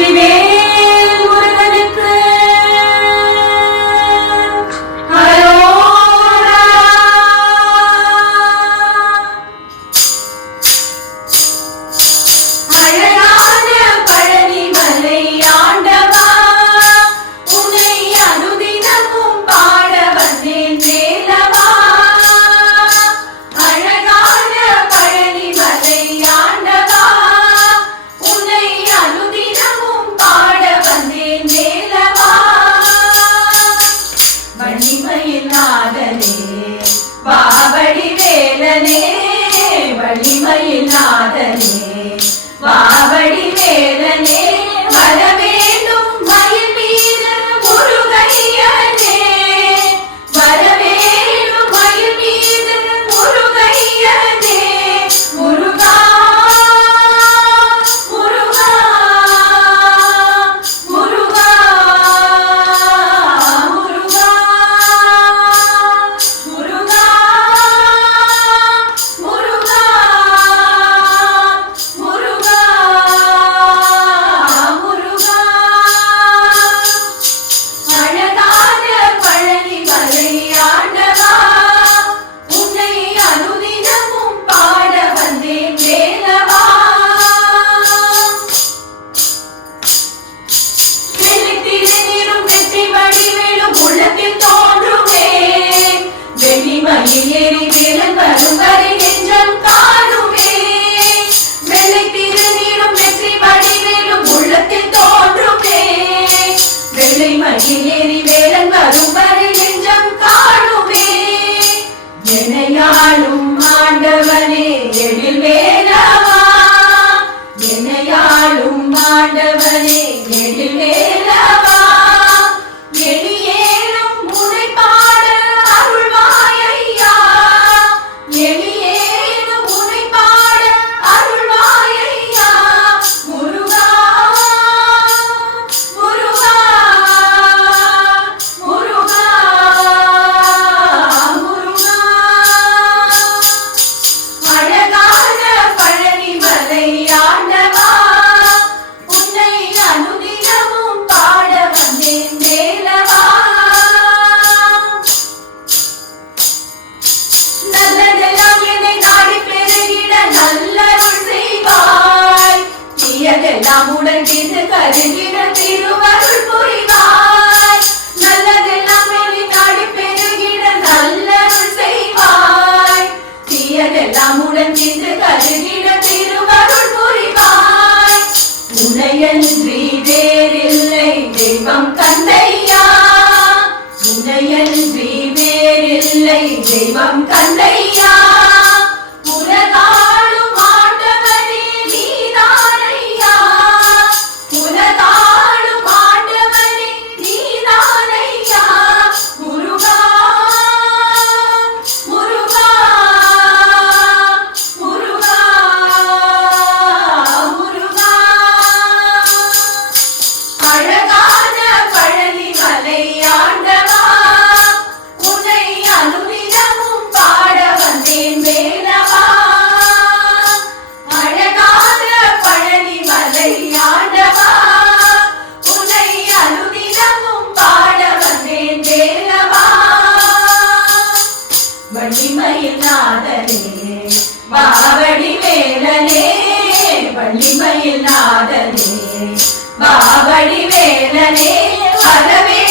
வெற்றிவேல் முருகனுக்கு அரோகரா. அழகான பழனிமலை ஆண்டவா, உன்னை அனுதினமும் பாட வந்தேன் வேலவா. அழகான பழனிமலை ஆண்டவா, உன்னை அனுதினமும் பாட வந்தேன் வேலவா. வலிமையில் நாதனே வாவடி வேலனே, வலிமையில் நாதனே வாவடி வேலனே, வரவேண்டும் மயில் மீது முருகையனே, வரவேண்டும் மயில் மீது முருகையனே. முருகா முருகா முருகா முருகா முருகா முருகா முருகா முருகா. அழகான பழனிமலை ஆண்டவா, உன்னை அனுதினமும் பாட வந்தேன் வேலவா. வெள்ளித்திருநீரும் வெற்றி வடிவேலும் உள்ளத்தில் தோன்றுமே, வெள்ளிமயில் ஏறி வேலன் வரும் வரை நெஞ்சம் காணுமே. வெள்ளித்திருநீரும் வெற்றி வடிவேலும் உள்ளத்தில் தோன்றுமே, வெள்ளிமயில் ஏறி வேலன் வரும் வரை நெஞ்சம் காணுமே. எனையாளும் ஆண்டவனே எழில் வேலவா, எனையாளும் ஆண்டவனே எழில் வேலவா. எளியேனும் உன்னை பாட அருள்வாயையா, எளியேனும் உன்னை பாட அருள்வாயையா. முருகா முருகா முருகா முருகா. அழகான பழனிமலை ஆண்டவா, உன்னை அனுதினமும் பாட வந்தேன் வேலவா. நல்லதெல்லாம் என்னை நாடி பெருகிட நல்லருள் செய்வாய், தீயதெல்லாம் உடன் தீர்ந்து கருகிட திருவருள் புரிவாய். நல்லதெல்லாம் என்னை நாடி பெருகிட நல்லருள் செய்வாய், தீயதெல்லாம் உடன் தீர்ந்து கருகிட திருவருள் புரிவாய். உனையன்றி வேறில்லை தெய்வம் கந்தையா, உனையன்றி வேறில்லை தெய்வம் கந்தையா. உலகாளும் ஆண்டவனே நீதானையா, உலகாளும் ஆண்டவனே நீதானையா. முருகா முருகா முருகா முருகா. அழகான பழனிமலை ஆண்டவா, உன்னை அனுதினமும் பாட வந்தேன் வேலவா. அழகான பழனிமலை ஆண்டவா, உன்னை அனுதினமும் பாட வந்தேன் வேலவா. வள்ளிமயில் நாதனே வாவடி வேலனே, வள்ளிமயில் நாதனே வாவடி வேலனே, வரவே